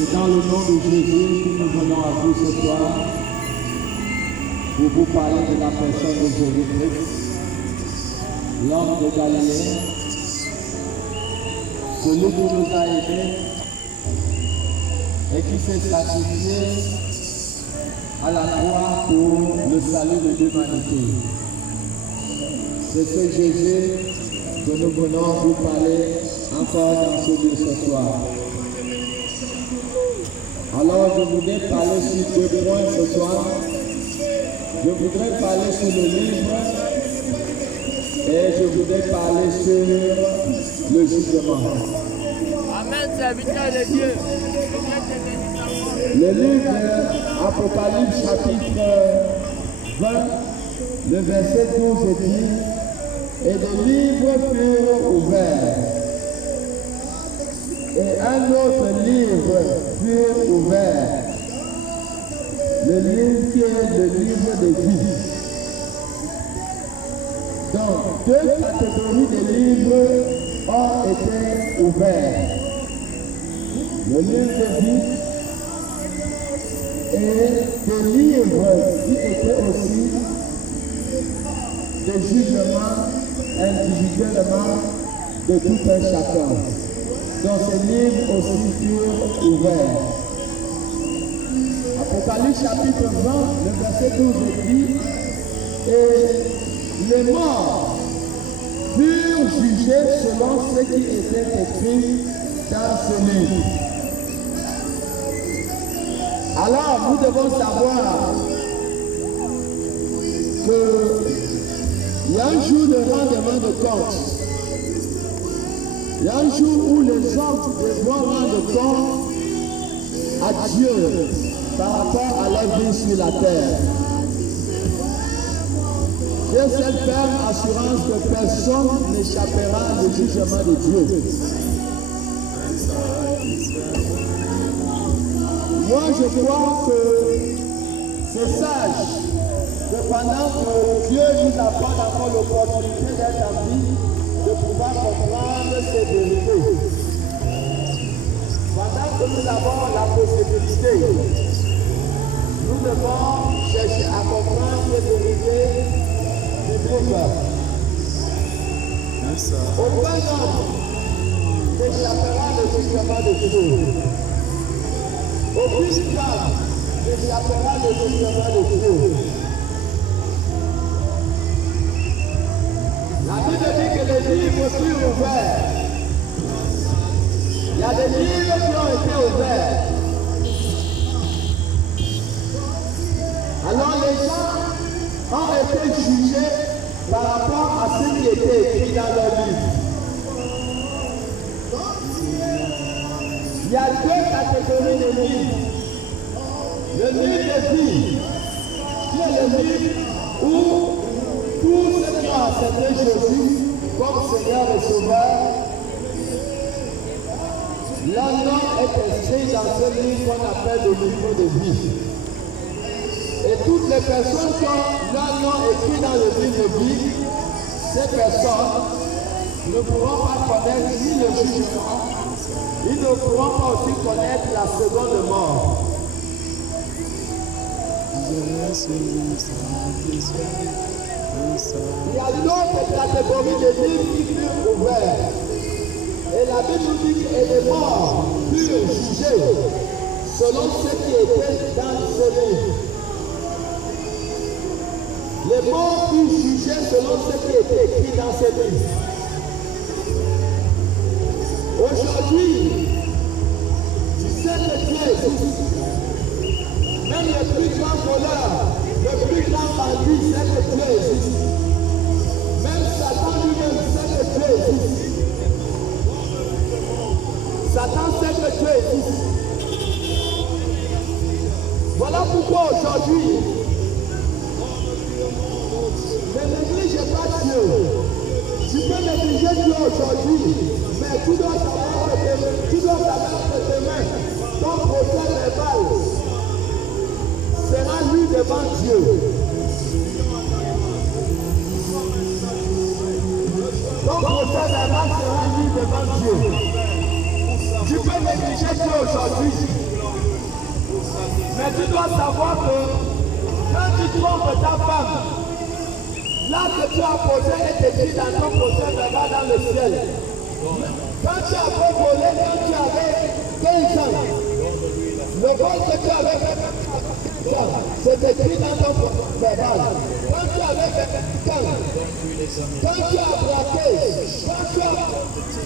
C'est dans le nom de Jésus que nous venons à vous ce soir pour vous parler de la personne de Jésus-Christ, l'homme de Galilée, celui qui nous a aidés et qui s'est sacrifié à la croix pour le salut de l'humanité. C'est ce Jésus que nous venons vous parler encore dans ce lieu ce soir. Alors je voudrais parler sur 2 points ce soir. Je voudrais parler sur le livre et je voudrais parler sur le jugement. Amen, serviteur de Dieu. Le livre Apocalypse chapitre 20, le verset 12 dit « Et des livres furent ouverts. Et un autre livre fut ouvert, le livre qui est le livre de vie. » Donc, 2 catégories de livres ont été ouverts. Le livre de vie et des livres qui étaient aussi des jugements individuellement de tout un chacun. Donc ces livres aussi furent ouverts. Apocalypse chapitre 20, le verset 12 dit « Et les morts furent jugés selon ce qui était écrit dans ce livre. » Alors nous devons savoir qu'il y a un jour de rendement de compte. Il y a un jour où les hommes devront rendre compte à Dieu par rapport à leur vie sur la terre. J'ai cette ferme assurance que personne n'échappera au jugement de Dieu. Moi, je crois que c'est sage que pendant que Dieu nous apporte encore l'opportunité d'être en vie, de pouvoir comprendre ces vérités. Pendant que nous avons la possibilité, nous devons chercher à comprendre ces vérités bibliques. Aucun homme n'échappera le jugement de Dieu. Aucune femme n'échappera le jugement de Dieu. La Bible dit que les livres furent ouverts. Il y a des livres qui ont été ouverts. Alors les gens ont été jugés par rapport à ce qui était écrit dans leur livre. Il y a 2 catégories de livres. Le livre de vie, qui est le livre où tous ceux qui ont accepté Jésus comme Seigneur et Sauveur, leur nom est inscrit dans ce livre qu'on appelle le livre de vie. Et toutes les personnes qui ont leur nom écrit dans le livre de vie, ces personnes ne pourront pas connaître ni le jugement, ils ne pourront pas aussi connaître la seconde mort. Il y a d'autres catégories de livres qui furent ouverts. Et la Bible nous dit que les morts furent jugés selon ce qui était dans ce livre. Les morts furent jugés selon ce qui était écrit dans ce livre. Aujourd'hui, tu sais que Dieu existe. Même le plus grand voleur, le plus grand bandit, c'est que Dieu existe. Même Satan lui-même sait que Dieu existe. Satan sait que Dieu existe. Voilà pourquoi aujourd'hui, ne néglige pas Dieu. Tu peux négliger Dieu aujourd'hui, mais tu dois savoir que demain, ton procès verbal sera lu devant Dieu. Ton procès verbal sera lu devant Dieu. Tu peux négliger Dieu aujourd'hui, Mais tu dois savoir que quand tu trompes ta femme, l'acte que tu as posé est écrit dans ton procès verbal dans le ciel. Quand tu avais volé, quand tu avais 15 ans, le vol que tu avais fait, c'est écrit dans ton procès verbal. Quand tu avais fait 15 ans, quand tu as braqué, quand tu as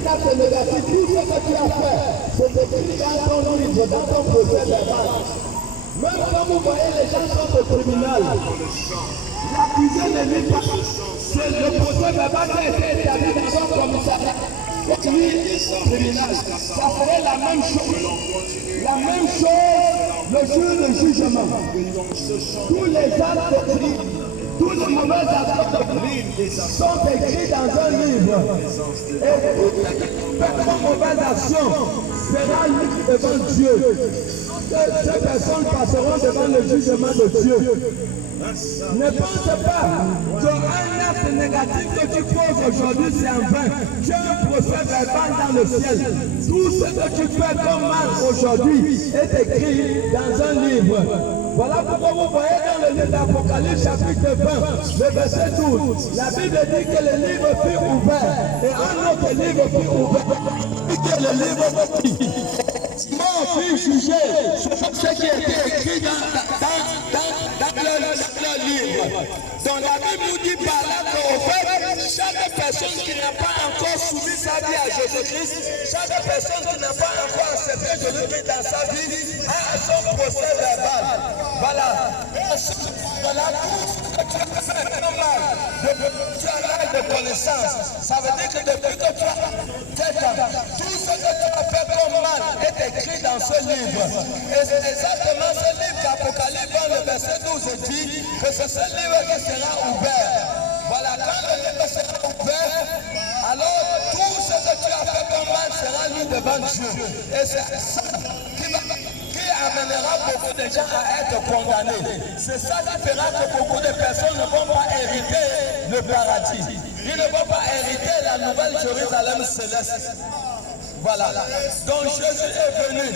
l'acte négatif, tout ce que tu as fait, c'est écrit dans ton livre, dans ton procès verbal. Même quand vous voyez les gens sont au tribunal, l'accusé ne lit pas. C'est le procès verbal qui a été établi dans son commissariat. Lui, tribunal, ça serait la même chose. La même chose le jour du jugement. Tous les actes de crime, tous les mauvais actes sont écrits dans un livre. Et toute mauvaise action sera libre devant Dieu. Ces personnes passeront devant le jugement de Dieu. Ne pense pas qu'un acte négatif que tu poses aujourd'hui, c'est en vain. Tu as un procès verbal dans le ciel. Tout ce que tu fais comme mal aujourd'hui est écrit dans un livre. Voilà pourquoi vous voyez dans le livre d'Apocalypse chapitre 20, le verset 12, la Bible dit que le livre fut ouvert et un autre livre fut ouvert. Et que le livre fut jugé sur ce qui était écrit dans le livre. Donc la Bible nous dit par là qu'au fait, chaque personne qui n'a pas encore soumis sa vie à Jésus-Christ, chaque personne qui n'a pas encore accepté Jésus-Christ dans sa vie, a son procès verbal. Voilà. Voilà tout ce que tu as fait normal. Tu as l'âge de connaissance. Ça veut dire que depuis que tu as tout ce que tu as fait comme mal est écrit dans ce livre. Et c'est exactement ce livre qu'Apocalypse, le verset 12 dit que c'est ce livre qui sera ouvert. Voilà, quand le livre sera ouvert, alors tout ce que tu as fait comme mal sera lu devant Dieu. Et c'est ça qui amènera beaucoup de gens à être condamnés. C'est ça qui fera que beaucoup de personnes ne vont pas hériter le paradis. Ils ne vont pas hériter la nouvelle Jérusalem céleste. Voilà. Donc Jésus est venu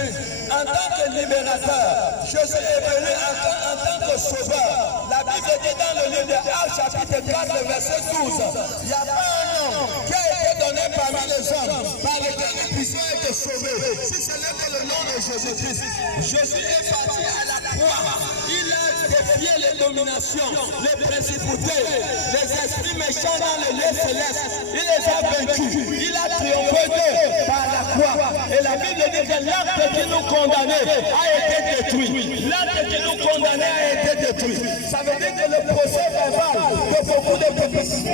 en tant que libérateur. Jésus est venu en tant que sauveur. La Bible dit dans le livre de Actes chapitre 4, verset 12, il n'y a pas un nom qui a été donné parmi les hommes par lequel nous puissions être sauvés. Si ce n'est que le nom de Jésus-Christ. Jésus est parti à la croix. Il a défié les dominations, les principautés, les esprits méchants dans le lieu céleste. Il les a vaincus. Il a triomphé d'eux par la croix. Et la Bible dit que l'acte qui nous condamnait a été détruit. L'acte qui nous condamnait a été détruit. Ça veut dire que le procès verbal de beaucoup de personnes,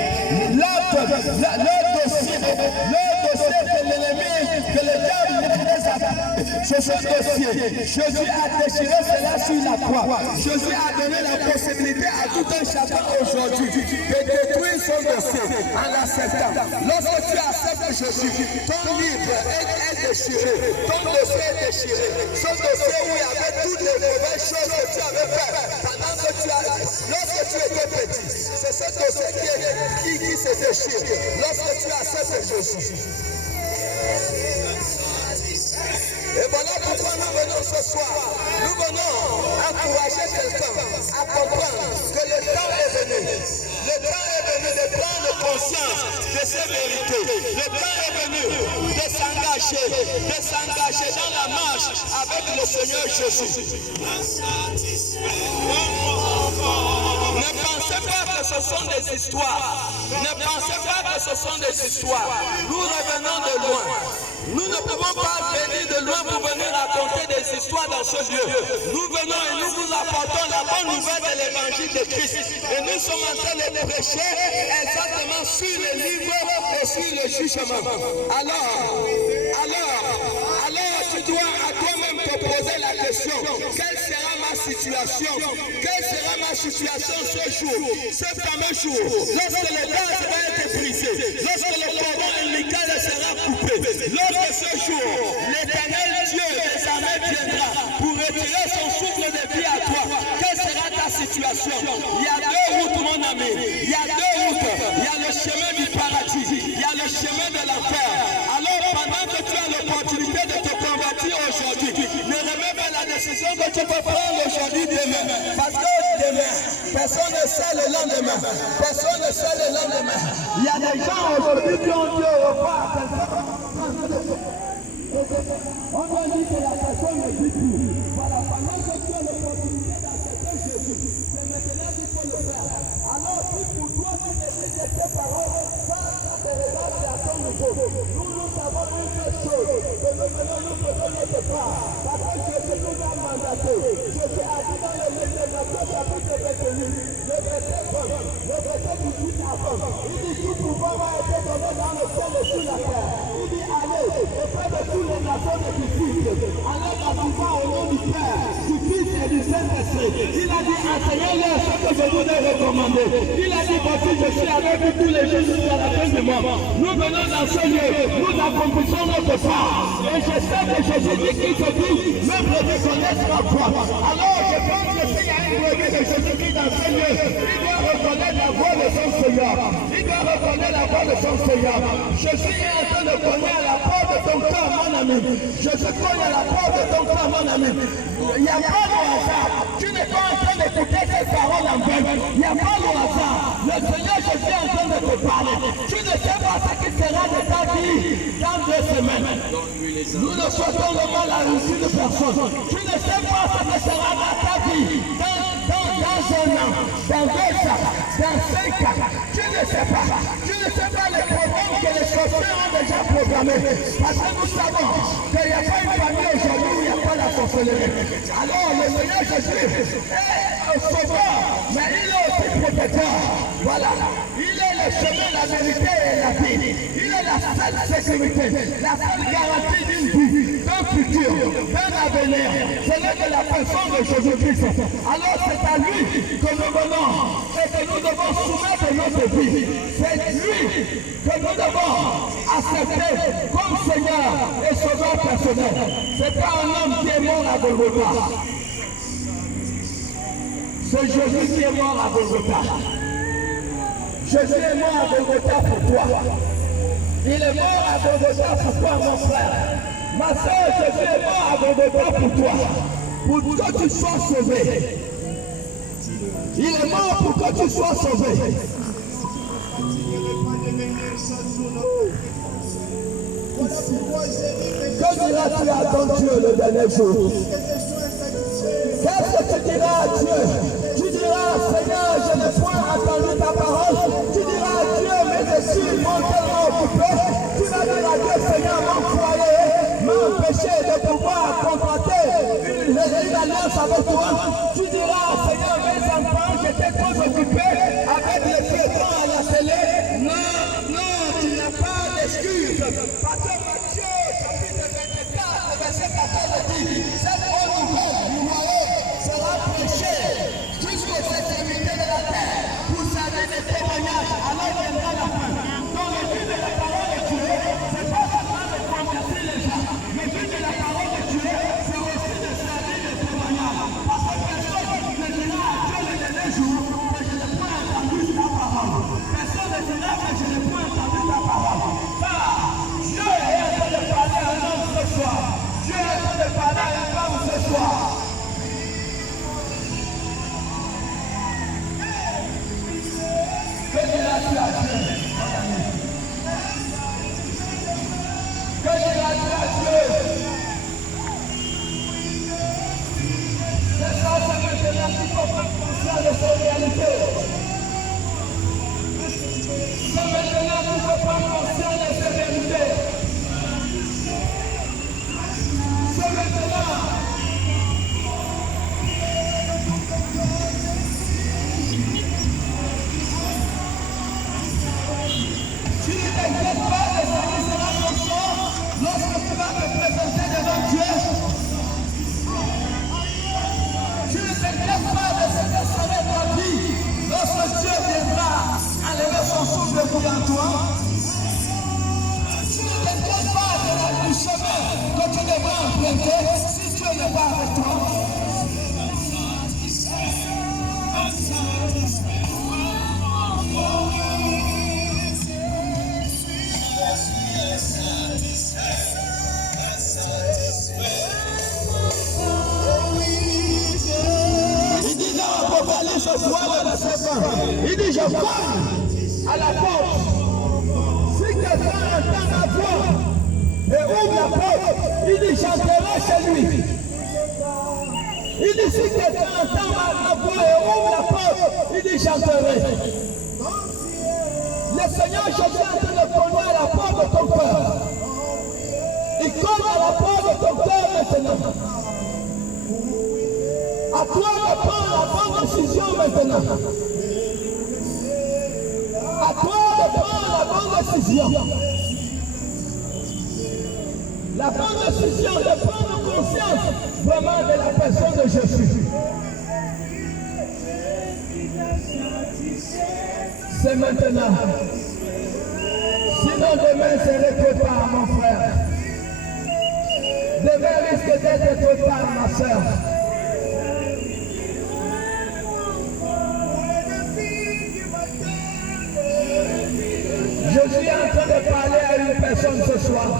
le dossier de l'ennemi, que le diable les a sur ce dossier, Jésus a déchiré cela sur la croix. Jésus a donné la possibilité à tout un chacun aujourd'hui de détruire son dossier en l'acceptant. Lorsque tu acceptes Jésus, ton livre est déchiré, ton dossier est déchiré. Ce dossier où il y avait toutes les mauvaises choses que tu avais faites pendant que lorsque tu étais petit, c'est ce dossier qui se déchire lorsque tu acceptes Jésus. Et voilà pourquoi nous venons ce soir. Nous venons encourager quelqu'un à comprendre que le temps est venu. Le temps est venu de prendre conscience de ces vérités. Le temps est venu de s'engager dans la marche avec le Seigneur Jésus. Ne pensez pas que ce sont des histoires. Ne pensez pas que ce sont des histoires. Nous revenons de loin. Nous ne pouvons pas venir de loin pour venir raconter des histoires dans ce lieu. Nous venons et nous vous apportons la bonne nouvelle de l'évangile de Christ. Et nous sommes en train de prêcher exactement sur le livre et sur le jugement. Alors, tu dois à toi-même te poser la question, quelle sera ma situation? Quelle sera ma situation ce jour, ce fameux jour, lorsque le gaz va être brisé, lorsque le cordon ombilical sera coupé, lorsque ce jour, l'Éternel Dieu des armées viendra pour retirer son souffle de vie à toi. Quelle sera ta situation? Il y a deux routes, mon ami. Il y a deux routes. Il y a le chemin du paradis. Il y a le chemin de l'enfer. Alors, pendant que tu as l'opportunité de te convertir aujourd'hui, ne remets pas la décision que tu peux prendre ne sait le lendemain. Personne ne sait le lendemain. Il y a des gens aujourd'hui qui ont dit au revoir. On doit dire que la personne ne dit plus. Voilà, pendant que tu as l'opportunité d'accepter Jésus, c'est maintenant qu'il faut le faire. Alors, si pour toi, tu décides de tes paroles, ça te regarde à ton niveau. Nous savons une seule chose, que nous venons nous faisons notre part. Parce que Jésus nous a mandaté. Jésus a dit dans le livre de Matthieu, chapitre 21, le verset 18 à 20. Il dit tout pouvoir a été donné dans le ciel et sur la terre. Il dit allez, auprès de tous les nations de disciples, allez baptisant au nom du Père, du Fils et du Saint-Esprit. Il a dit enseignez-leur ce que je vous ai recommandé. Il a dit voici je suis avec vous tous les jours jusqu'à la fin du monde. Nous venons dans ce lieu, nous accomplissons notre part. Et je sais que Jésus dit qu'il se dit, même brebis connaissent ma voix. Alors je pense que s'il y a une brebis de Jésus qui est dans ce lieu, il doit reconnaître la voix de son Seigneur. Il doit reconnaître la voix de son Seigneur. Jésus est en train de cogner à la porte de ton cœur, mon ami. Jésus cogne à la porte de ton cœur, mon ami. Il n'y a pas de hasard. Tu n'es pas en train d'écouter cette parole en vain. Il n'y a pas de hasard. Le Seigneur Jésus est en train de te parler. Tu ne sais pas ce qui sera de ta vie dans 2 semaines. Nous ne souhaitons le mal à une personne. Tu ne sais pas ce que sera dans ta vie dans 1 an, dans 2 ans, dans 5 ans. Tu ne sais pas. Tu ne sais pas les programmes que les sorciers ont déjà programmés. Parce que nous savons qu'il n'y a pas une famille aujourd'hui où il n'y a pas la sorcellerie. Alors le Seigneur Jésus est sauveur, mais il est aussi protecteur. Voilà. Il est le chemin, la vérité et la vie. Il est la seule sécurité, la seule garantie d'une vie, d'un futur, d'un avenir. Ce n'est que la personne de Jésus-Christ. Alors c'est à lui que nous venons et que nous devons soumettre notre vie. C'est lui que nous devons accepter comme Seigneur et Sauveur personnel. Ce n'est pas un homme qui est mort à Golgotha. C'est Jésus qui est mort à Golgotha. Jésus est mort à Golgotha pour toi. Il est mort à Golgotha pour toi, mon frère. Ma soeur, Jésus est mort à Golgotha pour toi. Pour que tu sois sauvé. Il est mort pour que tu sois sauvé. Que diras-tu à ton Dieu le dernier jour? Qu'est-ce que tu diras à Dieu? Tu diras, Seigneur, je n'ai point entendu ta parole. Tu diras à Dieu, mes esprits m'ont tellement occupé. Tu vas dire à Dieu, Seigneur, mon foyer m'a empêché de pouvoir contracter une alliance avec toi. Tu diras, Seigneur, mes enfants, j'étais trop occupé avec les piétons à la télé. Non, tu n'as pas d'excuse. Parce que Matthieu, chapitre 24, verset 14 dit, cette bonne nouvelle sera prêchée jusqu'aux extrémités de la terre pour sa bénédiction. je cogne à la porte. Si quelqu'un entend ma voix et ouvre la porte, il dit j'entrerai chez lui. Il dit si quelqu'un entend ma voix et ouvre la porte, il dit j'entrerai. Le Seigneur Jésus est en train de cogner à la porte de ton cœur. Il cogne à la porte de ton cœur maintenant. À toi de prendre la bonne décision maintenant. À toi de prendre la bonne décision. La bonne décision de prendre conscience vraiment de la personne de Jésus. C'est maintenant. Sinon demain c'est trop tard, mon frère. Demain risque d'être trop tard, ma soeur. Je suis en train de parler à une personne ce soir.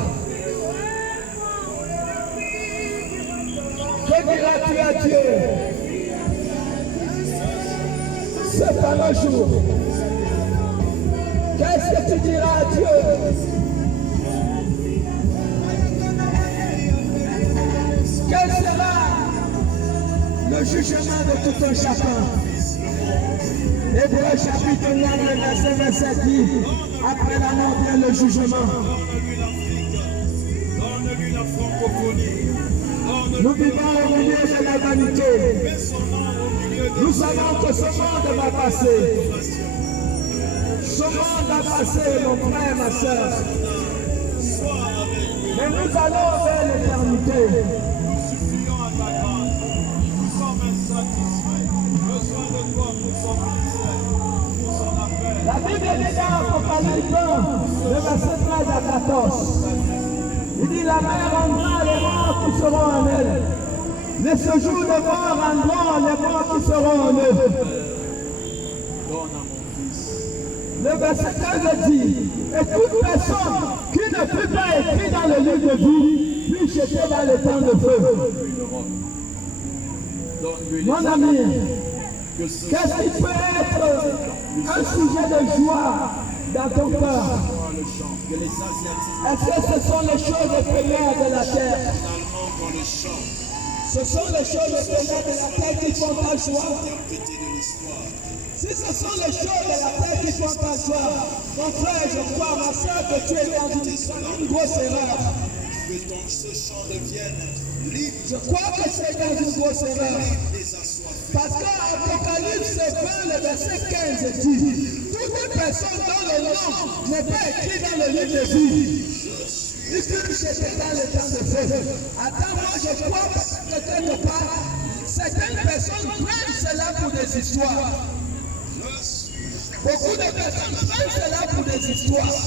Que diras-tu à Dieu ce fameux jour? Qu'est-ce que tu diras à Dieu? Quel sera le jugement de tout un chacun? Hébreux chapitre 9, verset 27 dit, après la mort vient le jugement. Donne-lui la francophonie. Nous vivons au milieu de la vanité. Nous savons que ce monde va passer. Ce monde va passer, mon frère, ma soeur. Mais nous allons vers l'éternité. Nous supplions à ta grâce. Nous sommes insatisfaits. Besoin de toi pour son ministère, pour son appel. La Bible dit dans Apocalypse, le verset 13 à 14. Il dit la mer rendra les morts qui seront en elle. Les séjours de mort rendront les morts qui seront en eux. Donne à mon fils. Le verset 13 dit, et toute personne qui ne fut pas écrite dans le livre de vie, fut jetée dans le temps de feu. Mon ami, qu'est-ce qui peut être un sujet de joie dans ton cœur? Est-ce que ce sont les choses éphémères de la terre? Ce sont les choses éphémères de la terre qui font ta joie. Si ce sont les choses de la terre qui font ta joie, mon frère, je crois, ma soeur, que tu es dans une grosse erreur. Que ce chant devienne libre. Je crois que c'est dans une grosse erreur. Parce qu'Apocalypse 20, le verset 15 dit, toute personne dont le nom n'est pas écrit dans le livre de vie, il fut jeté dans le temps de feu. Attends, moi je crois que quelque part, certaines personnes prennent cela pour des histoires. Beaucoup de personnes prennent cela pour des histoires.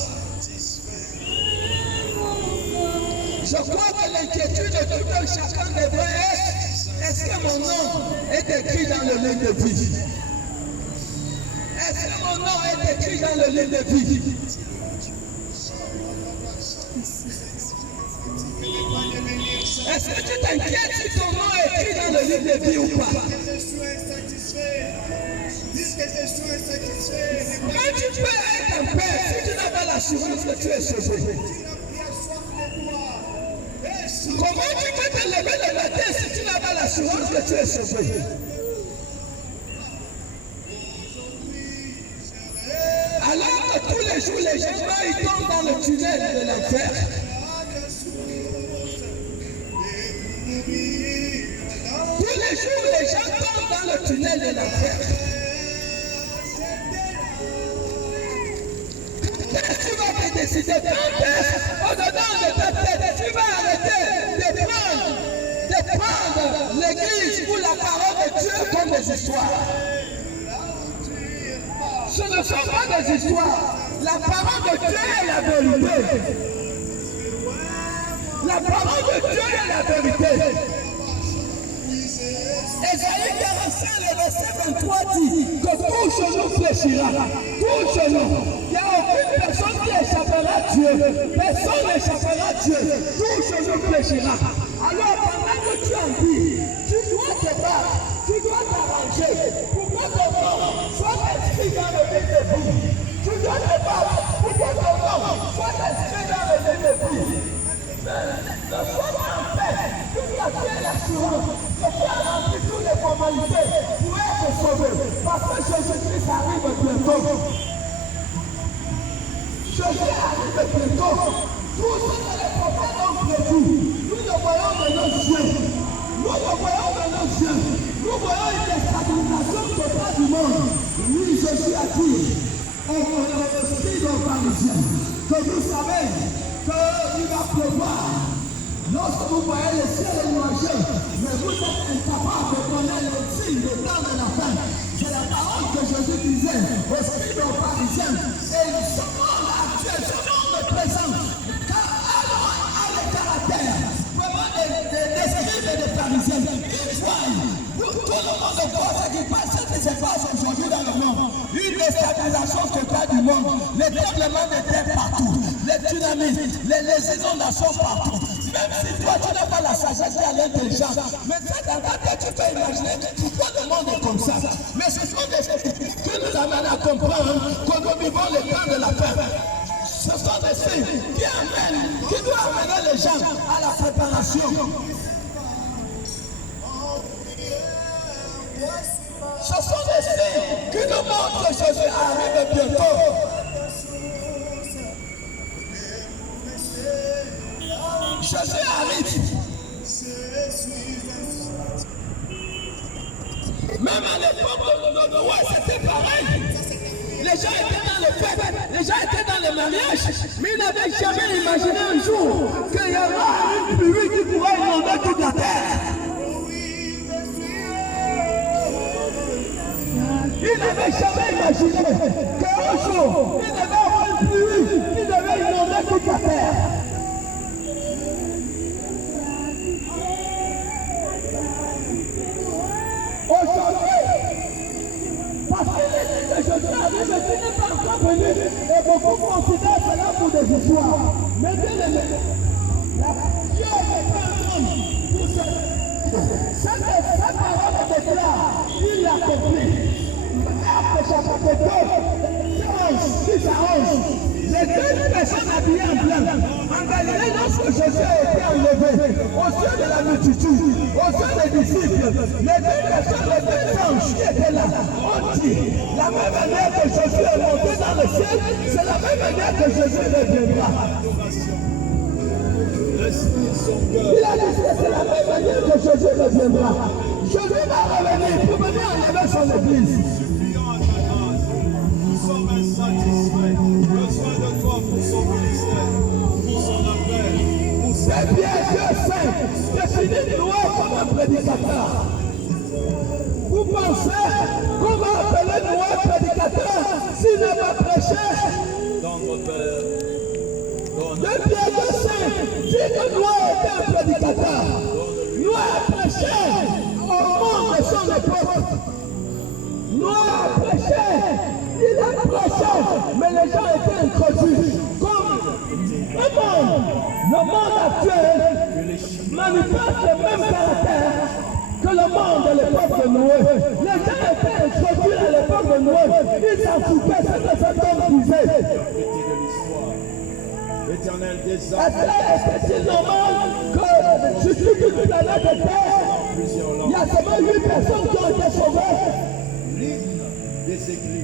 Je crois que l'inquiétude de tout un chacun devrait être, est-ce que mon nom est écrit dans le livre de vie? Est-ce que mon nom est écrit dans le livre de vie? Est-ce que tu t'inquiètes si ton nom est écrit dans le livre de vie ou pas? Comment tu peux être en paix si tu n'as pas l'assurance que tu es sauvé? Comment tu peux te lever le matin si tu n'as pas l'assurance que tu es sauvé? Alors que tous les jours, les gens ils tombent dans le tunnel de l'enfer. Tous les jours, les gens tombent dans le tunnel de l'enfer. Tu vas te décider au-dedans de ta tête, tu vas arrêter de prendre l'église ou la parole de Dieu comme des histoires. Ce ne sont pas des histoires. La parole de Dieu est la vérité. La parole de Dieu est la vérité. Ésaïe 45, le verset 23 dit que tout genou fléchira. Tout genou. Il n'y a aucune personne qui échappera à Dieu. Personne n'échappera à Dieu. Tout genou fléchira. Alors pendant que tu en vis, tu dois te battre. Tu dois t'arranger pour que ton nom soit inscrit dans le livre Ne sois pas en paix. Tu dois faire l'assurance que tu as rempli toutes les formalités pour être sauvé. Parce que Jésus-Christ arrive bientôt. Jésus arrive bientôt. Tout ce que les prophètes ont prédit, nous le voyons de nos yeux. Nous le voyons de nos yeux. Nous voyons une déstabilisation totale du monde. Oui, Jésus a dit au esprit aux pharisiens que vous savez qu'il va pleuvoir. Lorsque vous voyez le ciel nuageux, mais vous êtes incapable de connaître le signe de temps de la fin. C'est la parole que Jésus disait aux esprits aux pharisiens. Et ce monde actuel, ce monde présent, a le caractère vraiment des scribes et des pharisiens. Ils voient, tout le monde voit ce qui se passe aujourd'hui dans le monde. Une déstabilisation totale du monde, les tremblements de terre partout, les tsunamis, les inondations partout. Même si toi tu n'as pas la sagesse et l'intelligence, mais c'est dans ta tête tu peux imaginer pourquoi le monde est comme ça. Mais ce sont des choses qui nous amènent à comprendre que nous vivons le temps de la fin. Ce sont des signes qui doivent amener les gens à la préparation. Ce sont des signes qui nous montrent que Jésus arrive bientôt. Jésus arrive. Même à l'époque de Noé, c'était pareil. Les gens étaient dans les fêtes, les gens étaient dans les mariages, mais ils n'avaient jamais imaginé un jour qu'il y aura une pluie qui pourrait inonder toute la terre. Ils n'avaient jamais imaginé qu'un jour, il devait avoir une pluie qui devait inonder toute la terre. Aujourd'hui, parce que Jésus arrive, mais qui n'est pas encore venu, et beaucoup considèrent cela pour des histoires. Mais bien aimé, Dieu n'est pas un homme pour cette parole déclare, il l'a compris. Actes chapitre 2, 11, 10 à 11. Les deux personnes habillées en blanc. En Galilée, lorsque Jésus a été enlevé, aux yeux de la multitude, aux yeux des disciples, les deux personnes, les deux anges qui étaient là, ont dit, la même manière que Jésus est monté dans le ciel, c'est la même manière que Jésus reviendra. Il a dit que c'est la même manière que Jésus reviendra. Jésus va revenir pour venir enlever son église. De toi pour son ministère, pour son appel, pour son... C'est bien Dieu saint, définit Noé comme un prédicateur. Vous pensez qu'on va appeler Noé prédicateur s'il n'a pas prêché? Dans votre père. Le bien Dieu saint dit que Noé était un prédicateur. Noé a prêché au monde de son époque. Noé a prêché. Il a prêché, mais les gens étaient introduits. Comme le monde actuel manifeste le même caractère que le monde de l'époque de Noé. Les gens étaient introduits à l'époque de Noé. Ils s'en foutaient ce que cet homme disait. L'éternel des âmes. Est-il normal que sur toute une planète de terre, il y a seulement 8 personnes qui ont été sauvées? Des églises.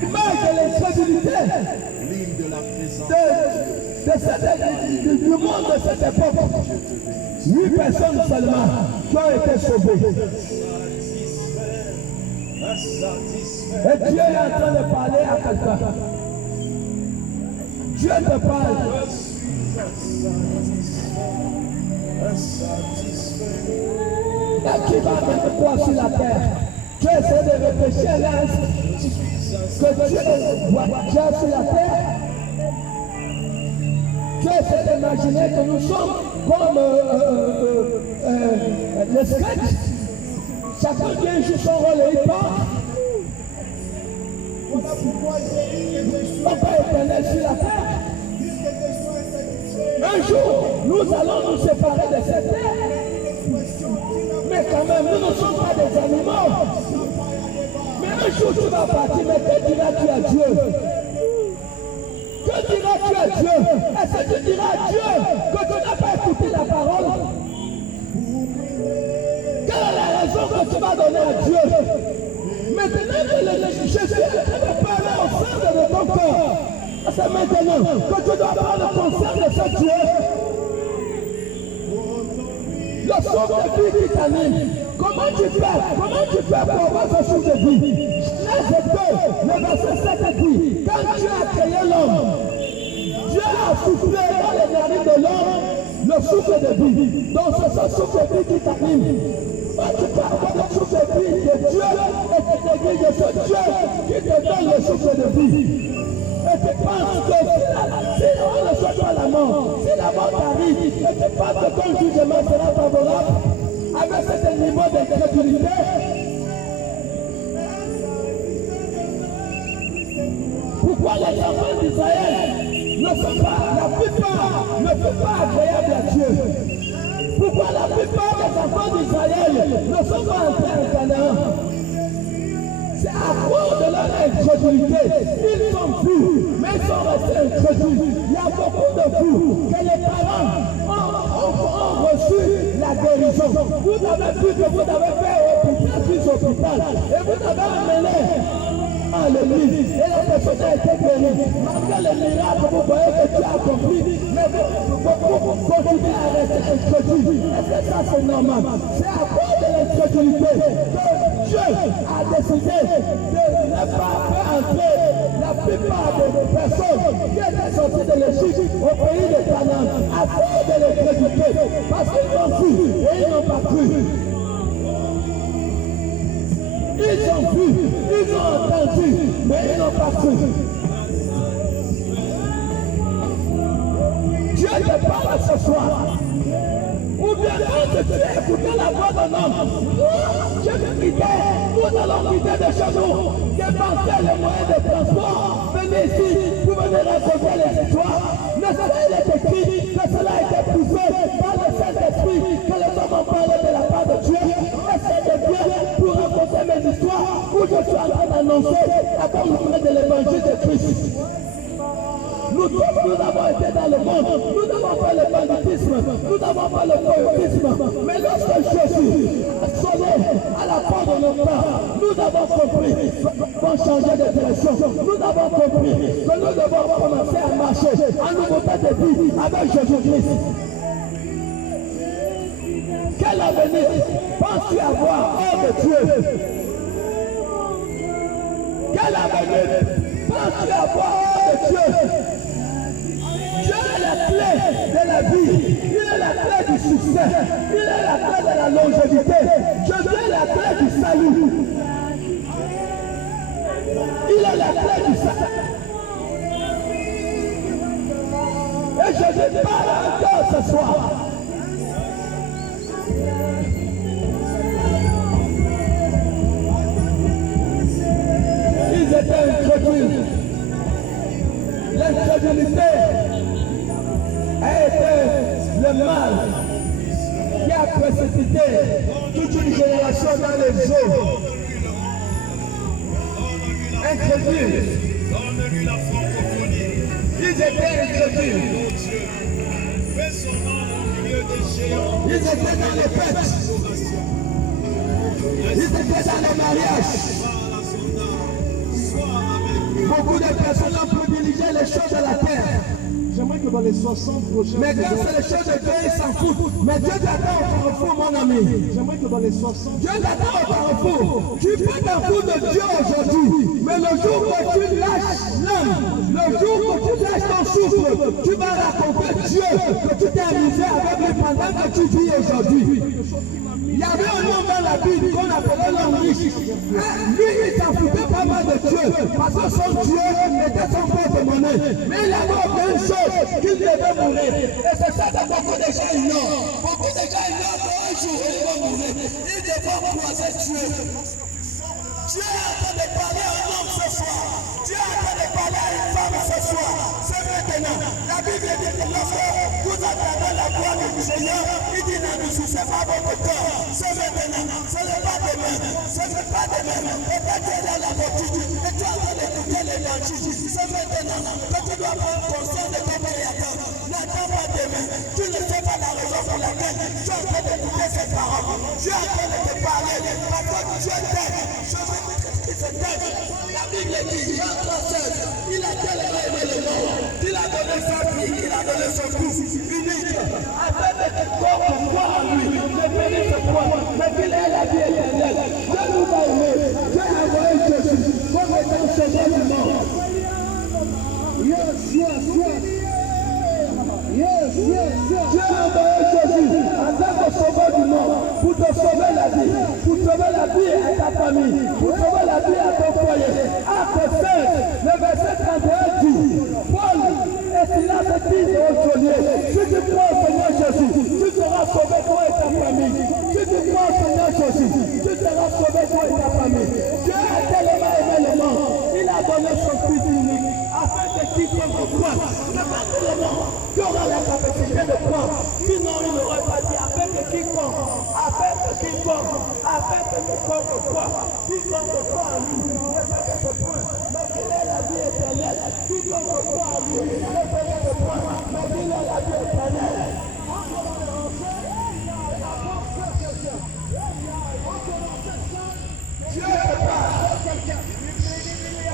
L'image de l'incrédulité L'hymne de la présence du monde de cette époque. 8 personnes seulement qui ont été sauvées. Et Dieu est en train de parler à quelqu'un. Dieu te parle. Et qui va mettre quoi sur la terre? Tu essaies de réfléchir là que Dieu voit sur la terre. Tu essaies d'imaginer que nous sommes comme les sketchs. Chacun vient jouer son rôle et il part. Papa éternel sur la terre. Un jour, nous allons nous séparer de cette terre. Mais quand même, nous ne sommes pas des animaux. Mais un jour, tu vas partir, mais que diras-tu à Dieu? Que diras-tu à Dieu? Est-ce que tu diras à Dieu que tu n'as pas écouté la parole? Quelle est la raison que tu vas donner à Dieu? Maintenant que Jésus est en train de parler au sein de ton cœur, c'est maintenant que tu dois prendre conscience de ce Dieu. Le souffle de vie qui t'anime. Comment tu fais pour avoir ce souffle de vie? Genèse 2, le verset 7 dit, quand Dieu a créé l'homme, Dieu a soufflé dans les narines de l'homme le souffle de vie. Donc c'est ce souffle de vie qui t'anime. Quand tu peux avoir le souffle de vie de Dieu et tu t'aiguilles de ce Dieu qui te donne le souffle de vie. Et tu penses que si on ne souhaite pas la mort, si la mort t'arrive, et tu penses que ton jugement sera favorable, avec ce niveau d'incrédulité, pourquoi les enfants d'Israël ne sont pas, la plupart ne sont pas agréables à Dieu? Pourquoi la plupart des enfants d'Israël ne sont pas entrés en Canaan? C'est à cause de leur incrédulité. Ils sont vus, mais ils sont restés incrédules. Il y a beaucoup de vous que les parents ont reçu la guérison. Vous avez vu que vous avez fait hôpital, et vous avez amené à l'église. Et la personne a été guérie. Malgré les miracles, vous voyez que tu as accompli, mais vous continuez à rester incrédule. Est-ce que ça c'est normal? C'est à cause de l'incrédulité que Dieu a décidé de ne pas faire entrer la plupart des personnes qui étaient sorties de l'Égypte au pays de Canaan à cause de l'incrédulité, parce qu'ils ont vu et ils n'ont pas cru. Ils ont vu, ils ont entendu, mais ils n'ont pas cru. Dieu te parle ce soir. Ou bien quand tu as écouté la voix d'un homme, je vais quitter, nous allons quitter de chez nous, dépenser les moyens de transport, venez ici, vous venez raconter les histoires. Mais cela est écrit que cela a été poussé par le Saint-Esprit, que les hommes ont parlé de la part de Dieu. Essaye de venir pour raconter mes histoires, où je suis en train d'annoncer la bonne nouvelle de l'évangile de Christ. Nous tous, nous avons été dans le monde, nous avons fait le banditisme, nous avons fait le poétisme. Mais lorsque Jésus a sonné à la porte de nos parents, nous avons compris qu'on changeait de direction. Nous avons compris que nous devons commencer à marcher en nouveauté de vie avec Jésus-Christ. Quel avenir penses-tu avoir hors de Dieu? Quel avenir penses-tu avoir hors de Dieu? Dieu est la clé de la vie, il est la clé du succès, il est la clé de la longévité, Dieu est la clé du salut. Il est la clé du salut. Et je te parle encore ce soir. Ils étaient incrédules. L'incrédulité a été le mal qui a précipité toute une génération dans les eaux. Incrédules. Donne-lui la francophonie. Ils étaient incrédules. Fais son nom au milieu des géants. Ils étaient dans les fêtes. Ils étaient dans les mariages. Beaucoup de personnes ont privilégié les choses de la terre. J'aimerais que dans les 60 prochaines Mais quand c'est les choses de Dieu, ils s'en foutent. Mais Dieu t'attend au carrefour, mon ami. j'aimerais que dans les 60 Dieu t'attend au carrefour. Tu peux t'en foutre de Dieu aujourd'hui. Mais le jour où tu lâches l'âme, le jour où tu lâches ton souffle, tu vas raconter Dieu que tu t'es amusé avec lui pendant que tu vis aujourd'hui. Il y avait un homme dans la Bible qu'on appelait l'homme riche. Lui, il s'en foutait pas mal de Dieu, parce que son Dieu était son porte-monnaie. Mais il avait aucune chose qu'il devait mourir. Et c'est ça que beaucoup de gens ignorent. Beaucoup de gens ignorent qu'un jour ils vont mourir. Ils devront croiser Dieu. Dieu est en train de parler à un homme ce soir. Dieu est en train de parler à une femme ce soir. C'est maintenant. La Bible dit que lorsque vous attendez la gloire du Seigneur, il dit ne nous souciez pas votre cœur. C'est maintenant. Ce n'est pas demain. Ce n'est pas demain. Peut-être dans la voiture. Et tu es en train de quitter l'évangile. C'est maintenant que tu dois prendre conscience de ton Créateur. N'attends pas demain. Tu ne sais pas la raison pour laquelle tu es en train d'écouter ces paroles. Tu es en train de te parler parce que tu es tête. Je vais te dire ce qui se tête. La Bible dit, Jean 3,16, il a tellement aimé le monde qu'il a donné sa vie, il a donné son fils unique, afin de que corps croire en lui, ne périsse point, mais qu'il ait la vie éternelle. Dieu nous a aimés, Dieu a envoyé Jésus comme étant le sauveur du monde. Yes, yes, yes. Yes, yes, yes. Dieu a envoyé Jésus en tant que sauveur du monde pour te sauver la vie, pour sauver la vie à ta famille, pour sauver la vie à ton foyer. Acte 5, le verset 31 dit, Paul et Silas disent aux geôliers, si tu crois au Seigneur Jésus, tu seras sauvé toi et ta famille. Si tu crois au Seigneur Jésus, tu seras sauvé toi et ta famille. Dieu a tellement aimé le monde, il a donné son fils unique, afin que quiconque croit, c'est pas tout le monde qui aura la capacité de croire. Sinon, il n'aurait pas dit, afin que quiconque croit, quiconque croit en lui, ne fait que ce point, mais qu'il ait la vie éternelle. Quiconque croit en lui, ne fait que ce point, mais qu'il ait la vie éternelle. Dieu te parle.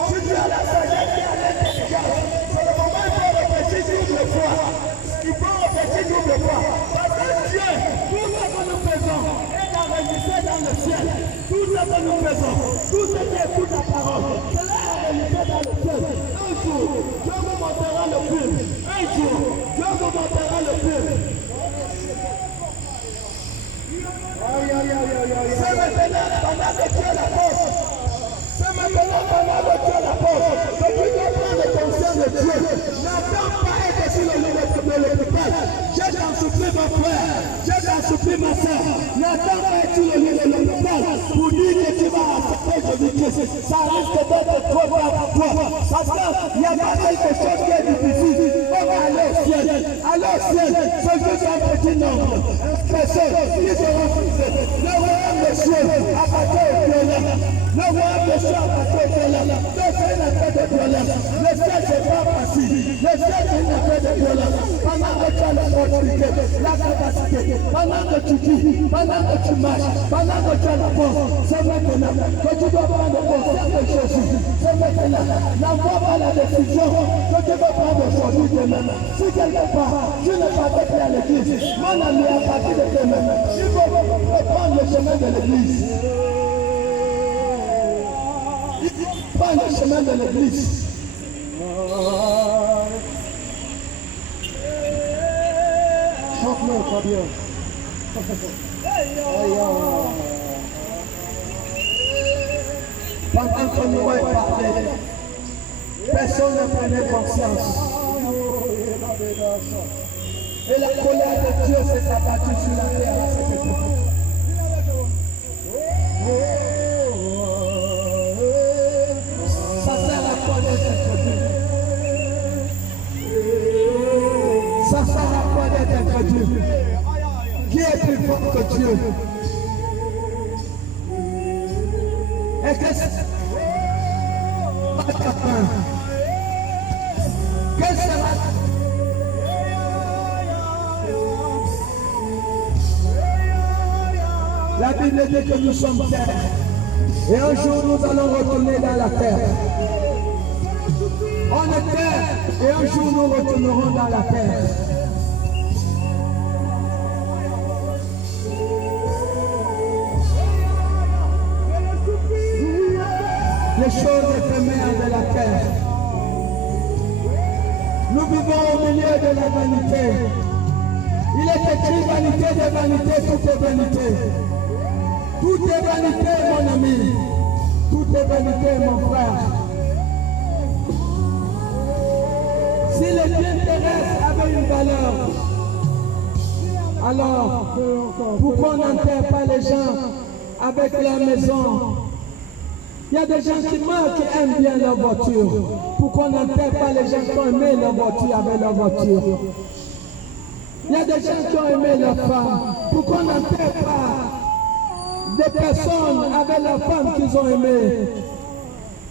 Si tu as la sagesse et l'intelligence, c'est le moment de réfléchir double fois. Il faut réfléchir double fois. Parce que Dieu, tout ce que nous faisons est enregistré dans le ciel. Tout ce que nous faisons, tout ce qui écoute la parole, cela est enregistré dans le ciel. Un jour, Dieu vous montrera le film. Un jour, Dieu vous montrera le film. C'est maintenant, pendant que tu as la force. C'est maintenant, pendant que tu as la force, que tu dois prendre conscience de Dieu. N'attends pas être sur le lit de l'hôpital. Je t'en supplie, mon frère. Je t'en supplie, ma soeur. N'attends pas être sur le lit de l'hôpital pour dire que tu vas accepter Jésus-Christ. Ça risque d'être trop grave pour toi. Parce qu'il n'y a pas quelque chose qui est difficile. On va aller au ciel. Aller au ciel, c'est juste un petit nombre. Un personne qui se refuse. Le royaume des cieux appartient au violent. Le royaume des cieux appartient au violent. Donc c'est une affaire de violence. Le ciel, c'est pas facile. Le ciel, c'est une affaire de violence. Pendant que tu as l'opportunité, la capacité, pendant que tu dis, pendant que tu marches, pendant que tu as la force, c'est maintenant que tu dois prendre conscience de Jésus. C'est maintenant. N'envoie pas la décision que tu veux prendre aujourd'hui, demain. Si quelque part, tu n'es pas prêt à l'église, mon ami, à partir de demain, il faut prendre le chemin de l'église. Prends le chemin de l'église. Chante-le, Fabien. Pendant que nous avons parlé, personne ne prenait conscience. Et la colère de Dieu s'est abattue sur la terre à cette époque. Ça sert à quoi d'être incrédule? Ça sert à quoi d'être incrédule? Qui est plus fort que Dieu? Et que c'est pas capable. Quel sera la Bible dit que nous sommes terre. Et un jour nous allons retourner dans la terre. On est terre et un jour nous retournerons dans la terre. Les choses éphémères de la terre. Nous vivons au milieu de la vanité. Il est écrit vanité de vanité, tout est vanité. Tout est vanité, mon ami. Tout est vanité, mon frère. Si les biens terrestres avaient une valeur, alors pourquoi n'enterre pas les gens avec leur maison? Il y a des gens qui meurent, qui aiment bien leur voiture. Pourquoi n'enterre pas les gens qui ont aimé leur voiture avec leur voiture? Il y a des gens qui ont aimé leur femme. Pourquoi n'enterre pas des personnes avec leurs femmes qu'ils ont aimées?